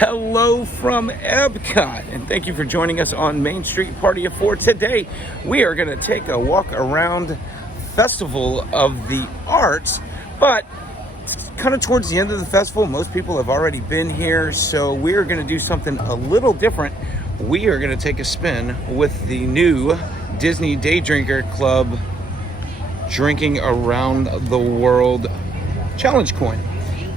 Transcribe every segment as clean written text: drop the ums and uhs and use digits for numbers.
Hello from EPCOT, and thank you for joining us on Main Street Party of Four. Today, we are going to take a walk around Festival of the Arts, but kind of towards the end of the festival. Most people have already been here, so we are going to do something a little different. We are going to take a spin with the new Disney Day Drinker Club Drinking Around the World Challenge coin.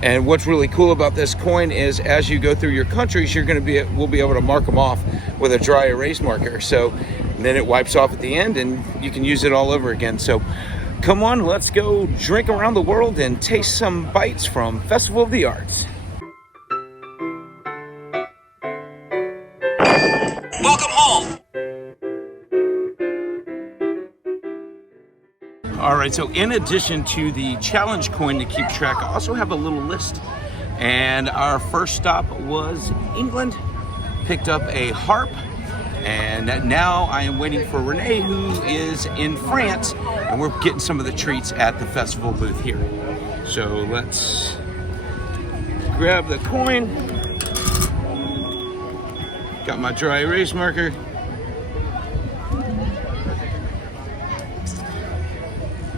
And what's really cool about this coin is as you go through your countries, we'll be able to mark them off with a dry erase marker. So then it wipes off at the end and you can use it all over again. So come on, let's go drink around the world and taste some bites from Festival of the Arts. Welcome home. All right, so in addition to the challenge coin to keep track, I also have a little list. And our first stop was England, picked up a harp, and now I am waiting for Renee, who is in France, and we're getting some of the treats at the festival booth here. So let's grab the coin. Got my dry erase marker.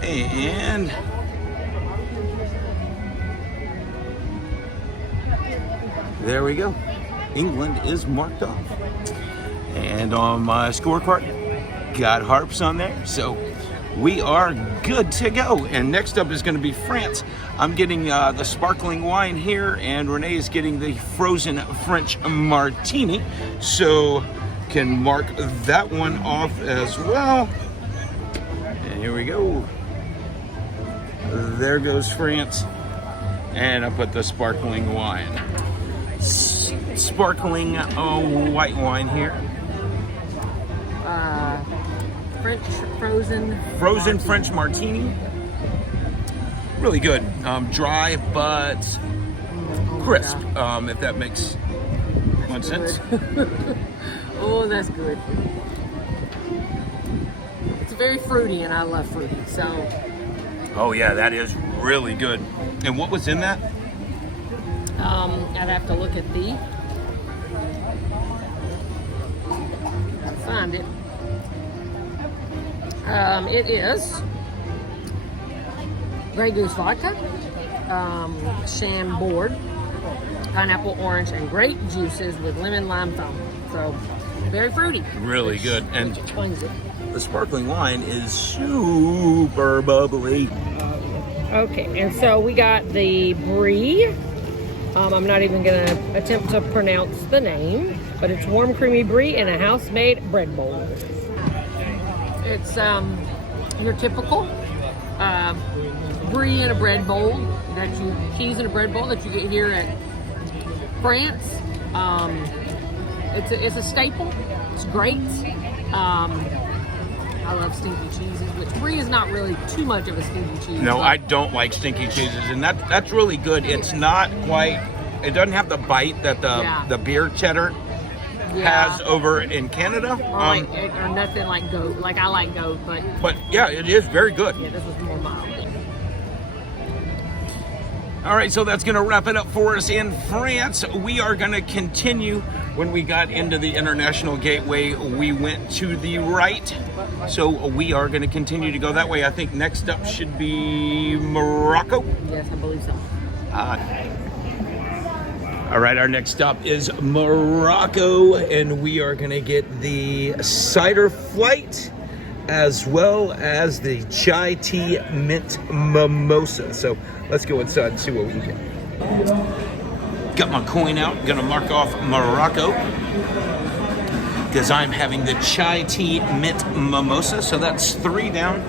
And there we go. England is marked off. And on my scorecard, got harps on there. So we are good to go. And next up is going to be France. I'm getting the sparkling wine here, and Renee is getting the frozen French martini. So can mark that one off as well. And here we go. There goes France, and I put the sparkling wine. Sparkling white wine here. Frozen French martini. Really good. Dry but crisp, if that makes much sense. Oh, that's good. It's very fruity, and I love fruity, so. Oh yeah, that is really good. And what was in that? I'd have to look at find it. It is Grey Goose vodka, Chambord, pineapple, orange, and grape juices with lemon lime foam. So very fruity. Really good. And explains it. The sparkling wine is super bubbly. Okay, and so we got the brie. I'm not even going to attempt to pronounce the name, but it's warm, creamy brie in a house-made bread bowl. It's your typical brie in a bread bowl cheese in a bread bowl that you get here at France. It's a staple. It's great. I love stinky cheeses, which brie is not really too much of a stinky cheese. No, I don't like stinky cheeses, and that's really good. It's not quite, it doesn't have the bite that the beer cheddar has over in Canada. Or nothing like goat. Like I like goat, but yeah, it is very good. Yeah, this is more mild. All right, so that's going to wrap it up for us in France. We are going to continue. When we got into the International Gateway, we went to the right. So we are going to continue to go that way. I think next up should be Morocco. Yes, I believe so. All right, our next stop is Morocco, and we are going to get the cider flight as well as the chai tea mint mimosa. So let's go inside and see what we can get. Got my coin out, gonna mark off Morocco because I'm having the chai tea mint mimosa, so that's 3 down.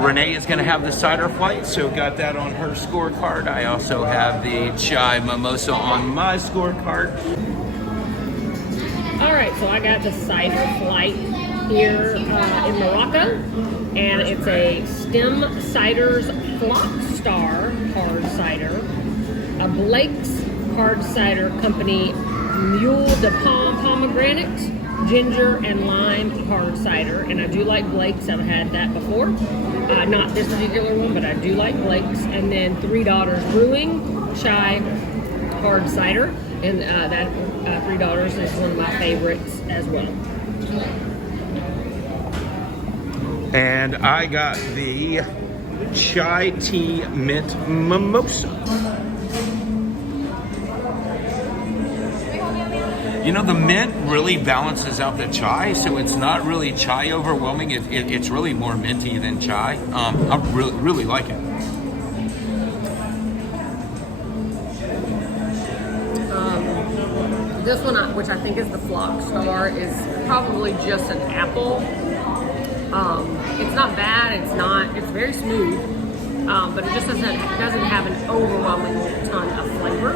Renee is gonna have the cider flight, so got that on her scorecard. I also have the chai mimosa on my scorecard. All right, so I got the cider flight here in Morocco, and it's a Stem Ciders Flock Star hard cider, a Blake's Hard Cider Company Mule de Pomegranate, ginger and lime hard cider, and I do like Blake's. I've had that before. Not this particular one, but I do like Blake's. And then Three Daughters Brewing chai hard cider, and that $3 is one of my favorites as well. And I got the chai tea mint mimosa. You know, the mint really balances out the chai, so it's not really chai overwhelming. It's really more minty than chai. I really like it. This one, which I think is the Flock Star, is probably just an apple. It's not bad. It's very smooth, but it just doesn't have an overwhelming ton of flavor.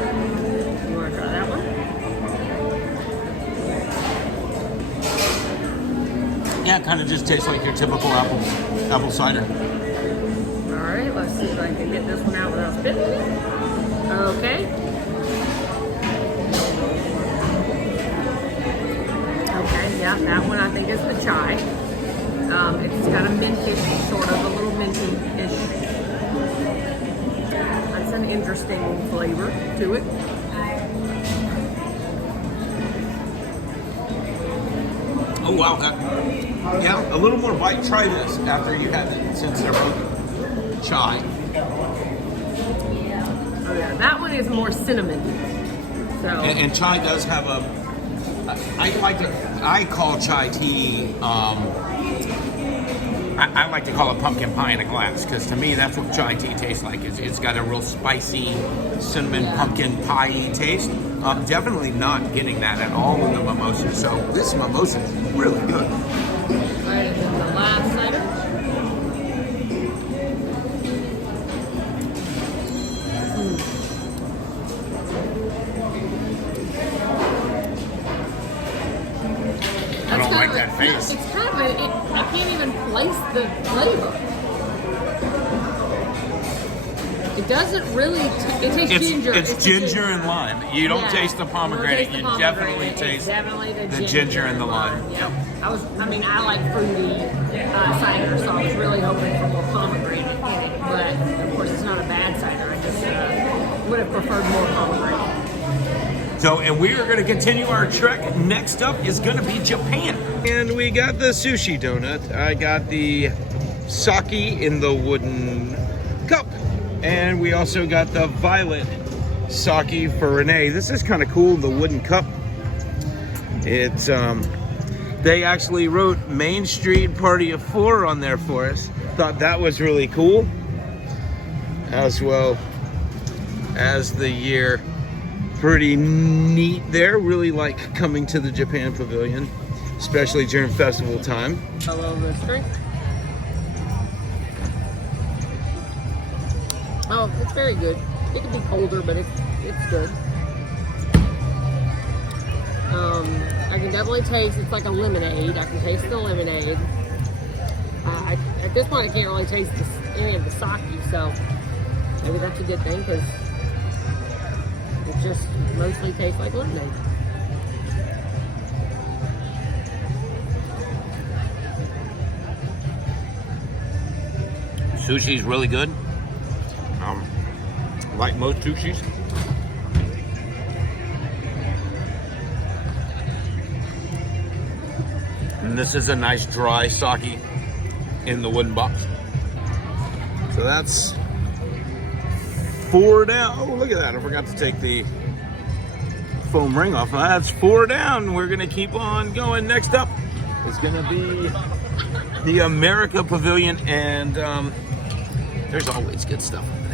You want to try that one? Yeah, it kind of just tastes like your typical apple cider. All right, let's see if I can get this one out without spitting it. Okay. Okay, yeah, that one I think is the chai. It's got a mintish, sort of, a little minty-ish. That's an interesting flavor to it. Oh wow, yeah, a little more bite. Try this after you had it, since they're both chai. Oh yeah, that one is more cinnamon. So And chai does have a. I call chai tea. I like to call it pumpkin pie in a glass, because to me that's what chai tea tastes like. It's got a real spicy cinnamon pumpkin pie taste. Definitely not getting that at all with the mimosa. So this mimosa is really good. right, and then the last cider. I don't like that face. It's kind of I can't even place the flavor. It doesn't really. It tastes ginger. It's ginger and lime. You don't taste the pomegranate. You You don't taste the definitely pomegranate. taste It's definitely the ginger and the lime. Yeah. I like fruity cider, so I was really hoping for more pomegranate in it. But of course, it's not a bad cider. I just would have preferred more pomegranate. So, and we are going to continue our trek. Next up is going to be Japan. And we got the sushi donut. I got the sake in the wooden cup. And we also got the violet sake for Renee. This is kind of cool, the wooden cup. It's, they actually wrote Main Street Party of 4 on there for us. Thought that was really cool. As well as the year. Pretty neat there. Really like coming to the Japan Pavilion, especially during festival time. I love this drink. Oh, it's very good. It could be colder, but it's good. I can definitely taste. It's like a lemonade. I can taste the lemonade. At this point, I can't really taste any of the sake, so maybe that's a good thing because it just mostly tastes like lemonade. Sushi's really good. Like most sushis. And this is a nice dry sake in the wooden box. So that's 4 down. Oh, look at that. I forgot to take the foam ring off. That's 4 down. We're going to keep on going. Next up is going to be the America Pavilion. And there's always good stuff over there.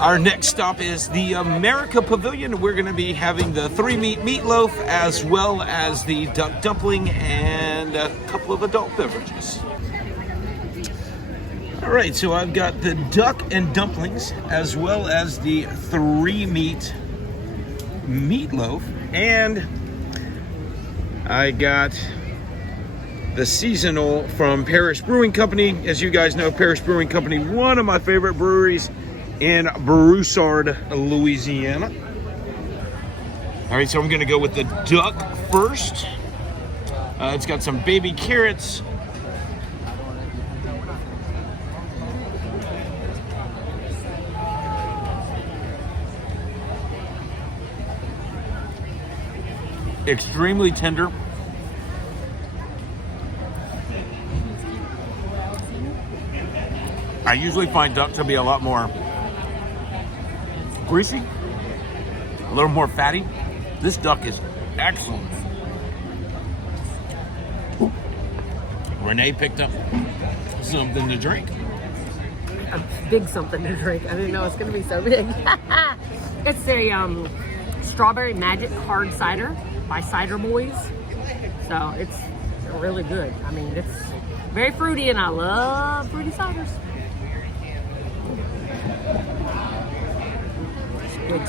Our next stop is the America Pavilion. We're going to be having the 3-meat meatloaf as well as the duck dumpling and a couple of adult beverages. All right, so I've got the duck and dumplings as well as the 3-meat meatloaf, and I got the seasonal from Parish Brewing Company. As you guys know, Parish Brewing Company, one of my favorite breweries in Broussard, Louisiana. All right, so I'm gonna go with the duck first. It's got some baby carrots, extremely tender. I usually find duck to be a lot more greasy, a little more fatty. This duck is excellent. Renee picked up something to drink. A big something to drink. I didn't know it's going to be so big. It's a strawberry magic hard cider by Cider Boys. So it's really good. I mean, it's very fruity, and I love fruity ciders.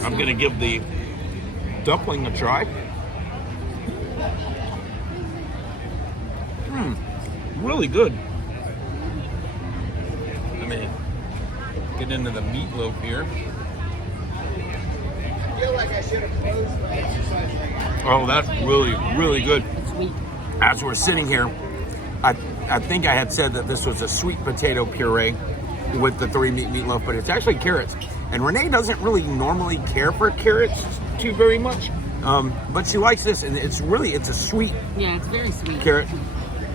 I'm going to give the dumpling a try. Really good. Let me get into the meatloaf here. Oh, that's really, really good. Sweet. As we're sitting here, I think I had said that this was a sweet potato puree with the 3-meat meatloaf, but it's actually carrots. And Renee doesn't really normally care for carrots too very much, but she likes this, and it's a sweet. Yeah, it's very sweet. Carrot.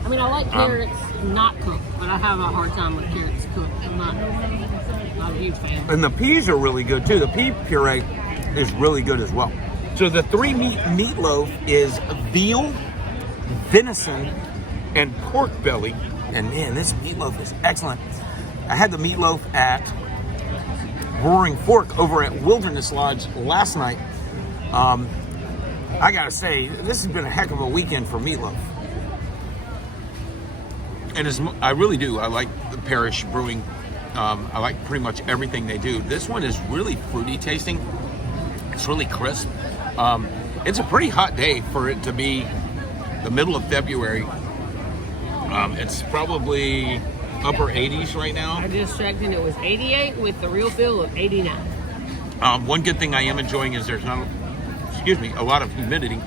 I mean, I like carrots not cooked, but I have a hard time with carrots cooked. I'm not a huge fan. And the peas are really good too. The pea puree is really good as well. So the 3-meat meatloaf is veal, venison, and pork belly. And man, this meatloaf is excellent. I had the meatloaf at Roaring Fork over at Wilderness Lodge last night. I gotta say, this has been a heck of a weekend for meatloaf. And I really do. I like the Parish Brewing. I like pretty much everything they do. This one is really fruity tasting. It's really crisp. It's a pretty hot day for it to be the middle of February. It's probably upper 80s right now. I just checked, and it was 88 with the real feel of 89. One good thing I am enjoying is there's not, a lot of humidity.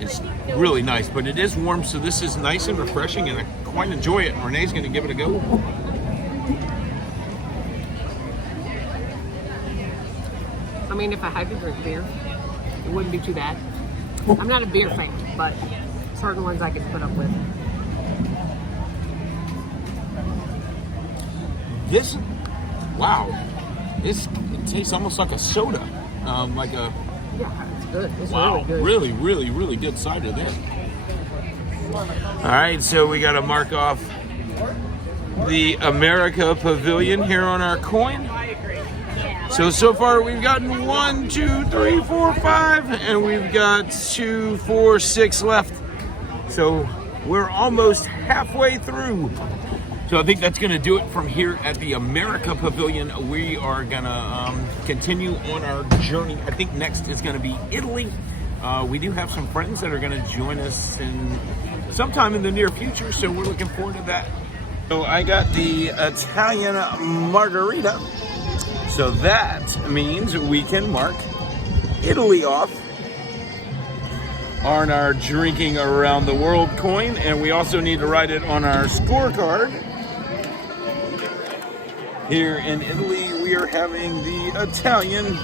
It's really nice, but it is warm, so this is nice and refreshing, and I quite enjoy it. Renee's going to give it a go. I mean, if I had to drink beer, it wouldn't be too bad. I'm not a beer fan, but certain ones I can put up with. This tastes almost like a soda, Yeah, it's good. It's wow, really good. really, really, really good cider there. All right, so we got to mark off the America Pavilion here on our coin. So far we've gotten 1, 2, 3, 4, 5, and we've got 2, 4, 6 left. So we're almost halfway through. So I think that's going to do it from here at the America Pavilion. We are going to continue on our journey. I think next is going to be Italy. We do have some friends that are going to join us sometime in the near future, so we're looking forward to that. So I got the Italian margarita. So that means we can mark Italy off on our drinking around the world coin, and we also need to write it on our scorecard. Here in Italy, we are having the Italian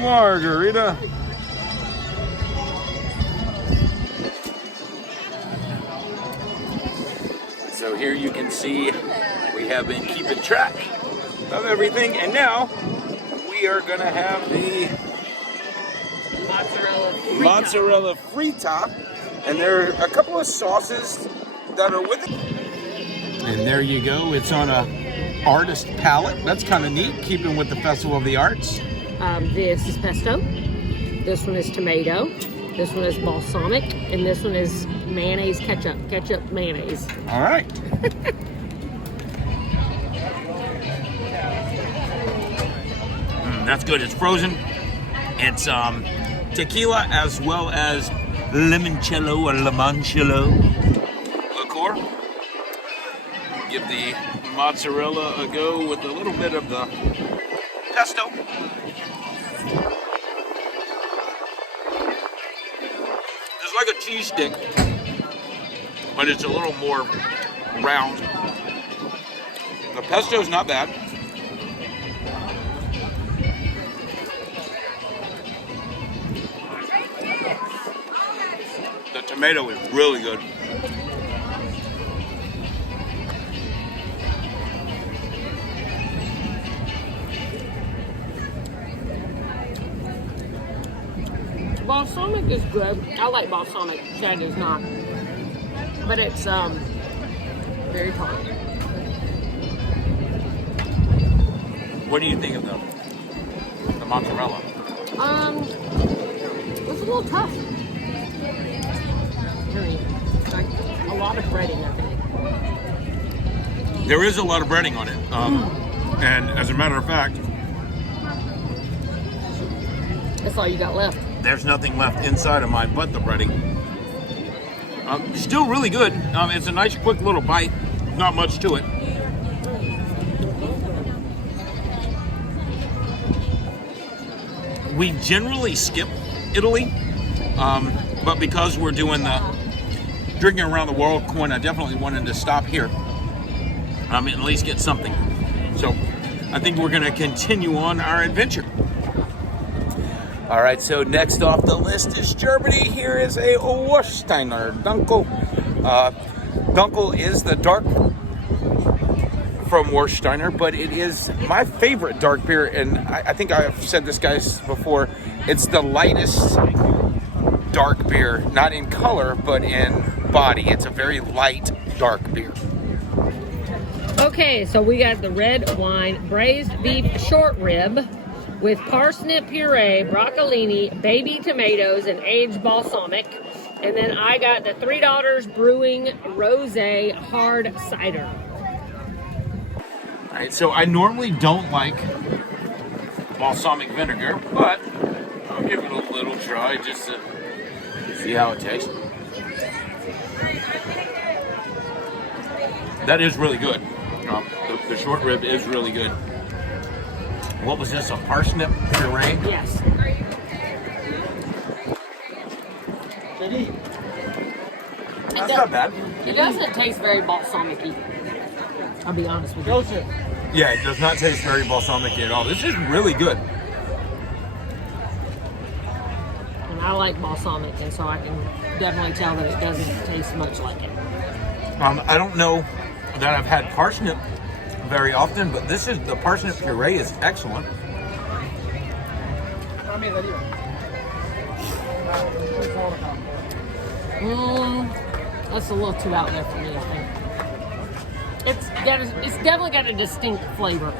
margarita. So here you can see we have been keeping track of everything, and now we are going to have the mozzarella frita, and there are a couple of sauces that are with it. And there you go. It's on a artist palette. That's kind of neat, keeping with the Festival of the Arts. This is pesto. This one is tomato. This one is balsamic, and this one is mayonnaise ketchup. Ketchup mayonnaise. All right. That's good. It's frozen. It's tequila as well as limoncello or limoncello liqueur. Give the mozzarella a go with a little bit of the pesto. It's like a cheese stick, but it's a little more round. The pesto's not bad. tomato is really good. Balsamic is good. I like balsamic. Chad does not. But it's very tart. What do you think of the mozzarella? It's a little tough. Like a lot of breading, I think. There is a lot of breading on it. And as a matter of fact, That's all you got left. there's nothing left inside of mine but the breading. Still really good. It's a nice quick little bite. Not much to it. We generally skip Italy, but because we're doing the drinking around the world coin, I definitely wanted to stop here. At least get something. So I think we're going to continue on our adventure. All right, so next off the list is Germany. Here is a Warsteiner Dunkel. Dunkel is the dark from Warsteiner, but it is my favorite dark beer, and I think I've said this, guys, before. It's the lightest dark beer, not in color, but in body. It's a very light dark beer. Okay, so we got the red wine braised beef short rib with parsnip puree, broccolini, baby tomatoes, and aged balsamic. And then I got the $3 Brewing Rosé hard cider. All right, so I normally don't like balsamic vinegar, but I'll give it a little try just to see how it tastes. That is really good. The short rib is really good. What was this, a parsnip puree? Yes. That's not bad. It doesn't taste very balsamic-y. I'll be honest with you. Yeah, it does not taste very balsamic at all. This is really good. And I like balsamic, and so I can definitely tell that it doesn't taste much like it. I don't know that I've had parsnip very often, but the parsnip puree is excellent. That's a little too out there for me, I think. It's definitely got a distinct flavor.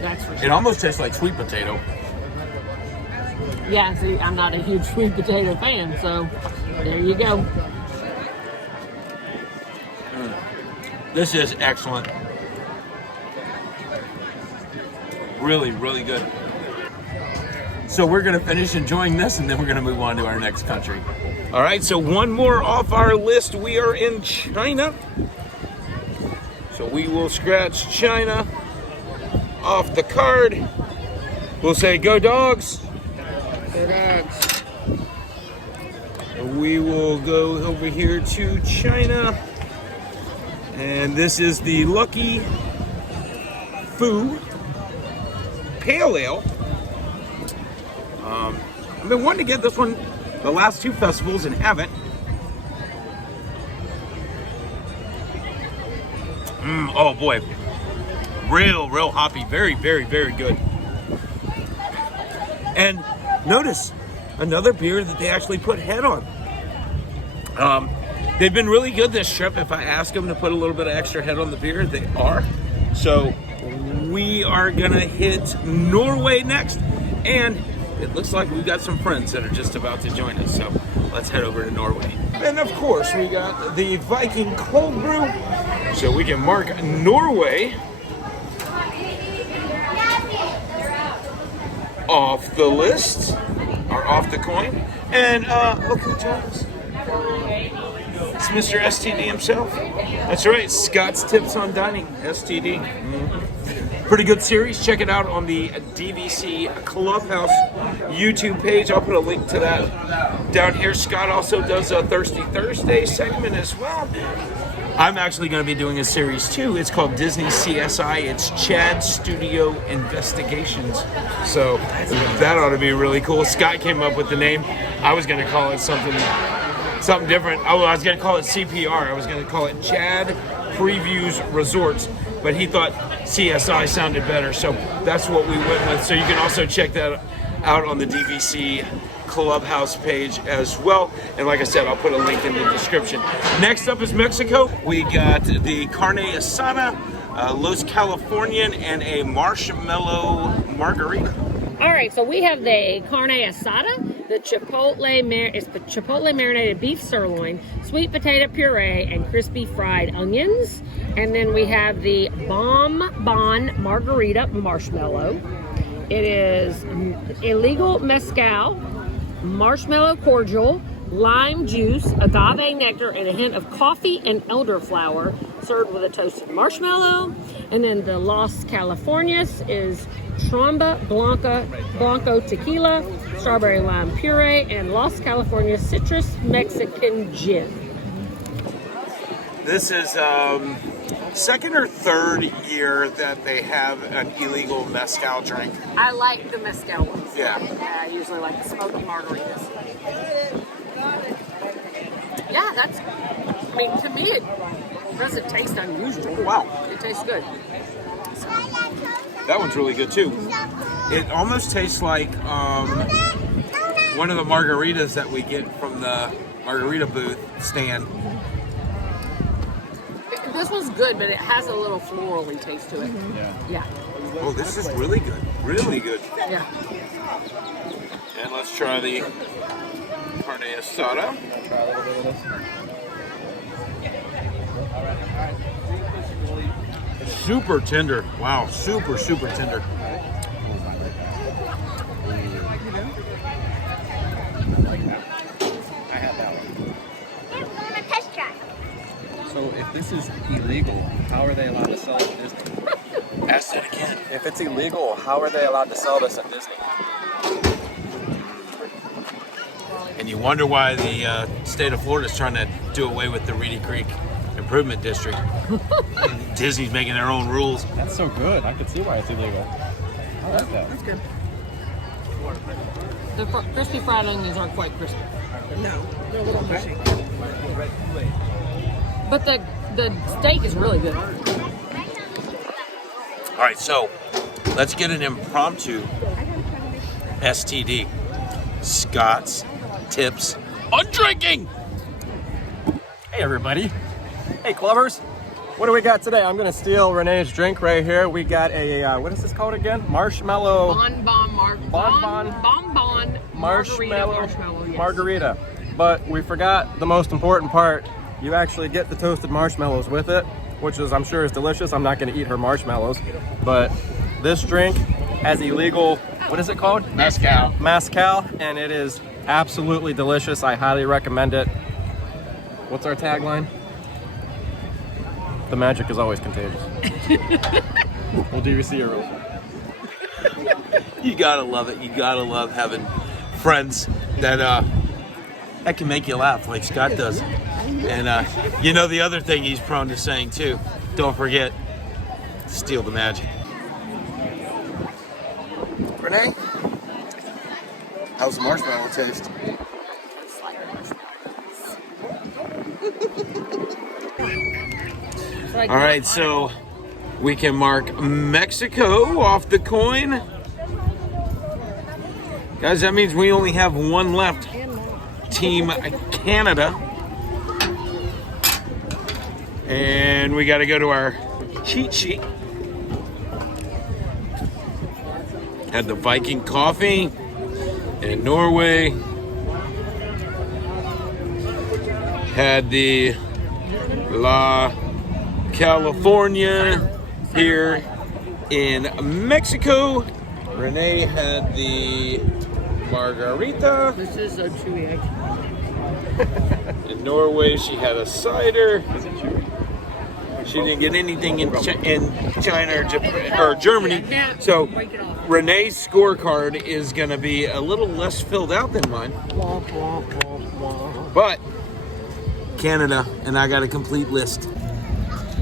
That's for sure. It almost tastes like sweet potato. Yeah, see, I'm not a huge sweet potato fan, so there you go. This is excellent. Really, really good. So we're going to finish enjoying this, and then we're going to move on to our next country. All right, so one more off our list. We are in China. So we will scratch China off the card. We'll say, go dogs. Go dogs. We will go over here to China. And this is the Lucky Fu Pale Ale. I've been wanting to get this one the last two festivals and haven't. Oh boy. Real hoppy. Very, very, very good. And notice another beer that they actually put head on. They've been really good this trip. If I ask them to put a little bit of extra head on the beer, they are. So we are gonna hit Norway next, and it looks like we've got some friends that are just about to join us. So let's head over to Norway. And of course, we got the Viking Cold Brew, so we can mark Norway off the list, or off the coin. And look who joined us. It's Mr. STD himself. That's right, Scott's Tips on Dining, STD. Pretty good series. Check it out on the DVC Clubhouse YouTube page. I'll put a link to that down here. Scott also does a Thirsty Thursday segment as well. I'm actually going to be doing a series too. It's called Disney CSI. It's Chad Studio Investigations. So that ought to be really cool. Scott came up with the name. I was going to call it something something different. Oh, I was going to call it CPR. I was going to call it Chad Previews Resorts, but he thought CSI sounded better, so that's what we went with. So you can also check that out on the DVC Clubhouse page as well. And like I said, I'll put a link in the description. Next up is Mexico. We got the carne asada, Los Californian, and a marshmallow margarita. All right, so we have the carne asada, the chipotle marinated beef sirloin, sweet potato puree, and crispy fried onions. And then we have the bon margarita marshmallow. It is illegal mezcal, marshmallow cordial, lime juice, agave nectar, and a hint of coffee and elderflower, served with a toasted marshmallow. And then the Los Californias is Tromba Blanco tequila, strawberry lime puree, and Los California citrus Mexican gin. This is second or third year that they have an illegal mezcal drink. I like the mezcal ones. Yeah. I usually like the smoky margaritas. Yeah, that's, I mean, to me, it doesn't taste unusual. Wow. It tastes good. That one's really good too. It almost tastes like one of the margaritas that we get from the margarita booth stand. This one's good, but it has a little florally taste to it. Yeah. Oh, this is really good. Really good. Yeah. And let's try the carne asada. Super tender. Wow, super tender. So if this is illegal, how are they allowed to sell it at Disney? Ask that again. If it's illegal, how are they allowed to sell this at Disney? And you wonder why the state of Florida is trying to do away with the Reedy Creek Improvement District. Disney's making their own rules. That's so good. I could see why it's illegal. I like that. That's good. The crispy fried onions aren't quite crispy. No, they're a little mushy. But the steak is really good. All right, so let's get an impromptu STD. Scott's tips on drinking. Hey everybody. Hey Clovers. What do we got today? I'm gonna steal Renee's drink right here. We got a what is this called again? Marshmallow marshmallow yes. margarita. But we forgot the most important part. You actually get the toasted marshmallows with it, which is, I'm sure, is delicious. I'm not going to eat her marshmallows, but this drink has illegal, what is it called? Mezcal. Mezcal, and it is absolutely delicious. I highly recommend it. What's our tagline? The magic is always contagious. We'll DVC your real. You gotta love it. You gotta love having friends that can make you laugh like Scott does. And you know the other thing he's prone to saying too, don't forget, steal the magic. Renee, how's the marshmallow taste? All right, so we can mark Mexico off the coin. Guys, that means we only have one left. Team Canada. And we got to go to our cheat sheet. Had the Viking coffee in Norway. Had the La California here in Mexico. Renee had the margarita. This is a chewy egg. In Norway, she had a cider. She didn't get anything in China or Japan, or Germany. So Renee's scorecard is going to be a little less filled out than mine. But Canada, and I got a complete list.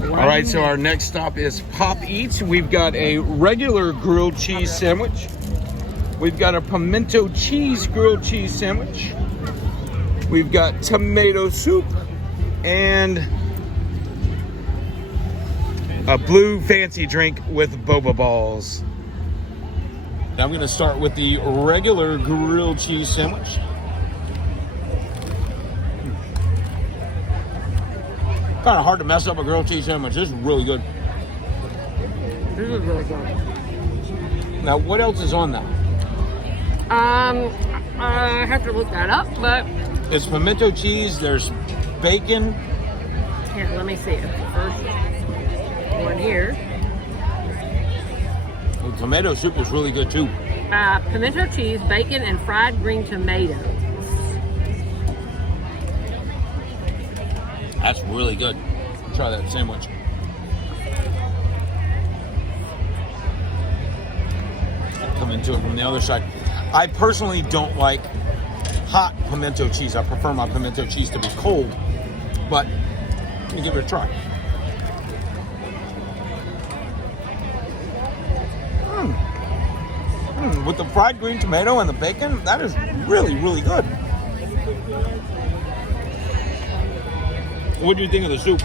All right, so our next stop is Pop Eats. We've got a regular grilled cheese sandwich. We've got a pimento cheese grilled cheese sandwich. We've got tomato soup and a blue fancy drink with boba balls. Now I'm going to start with the regular grilled cheese sandwich. Kind of hard to mess up a grilled cheese sandwich. This is really good. This is really good. Now, what else is on that? I have to look that up, but It's pimento cheese. There's bacon. here, let me see it. First one here. The tomato soup is really good too. Pimento cheese, bacon, and fried green tomatoes. That's really good. Try that sandwich. Come into it from the other side. I personally don't like hot pimento cheese. I prefer my pimento cheese to be cold, but let me give it a try. With the fried green tomato and the bacon, that is really, really good. What do you think of the soup?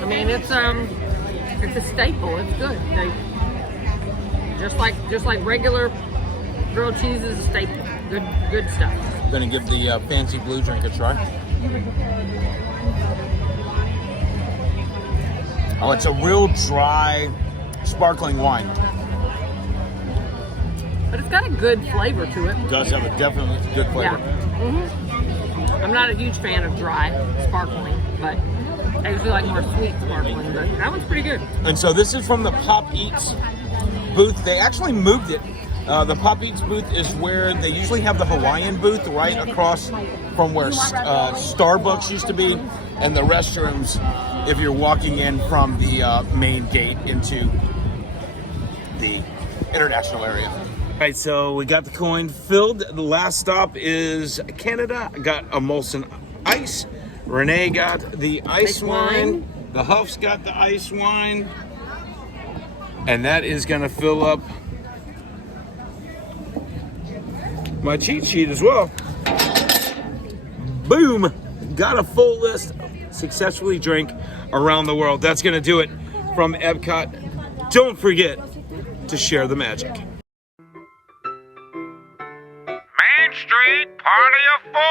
I mean, it's a staple. It's good. Just like regular grilled cheese is a staple. Good stuff. I'm gonna give the fancy blue drink a try. Oh, it's a real dry, sparkling wine. But it's got a good flavor to it. It does have a definitely good flavor. Yeah. I'm not a huge fan of dry sparkling, but I usually like more sweet sparkling. But that one's pretty good. And so this is from the Pop Eats booth. They actually moved it. The Pop Eats booth is where they usually have the Hawaiian booth right across from where Starbucks used to be, and the restrooms if you're walking in from the main gate into the international area. All right, so we got the coin filled. The last stop is Canada. I got a Molson Ice. Renee got the ice wine. The Huff's got the ice wine. And that is gonna fill up my cheat sheet as well. Boom! Got a full list. Successfully drank around the world. That's gonna do it from EPCOT. Don't forget to share the magic. Main Street Party of 4.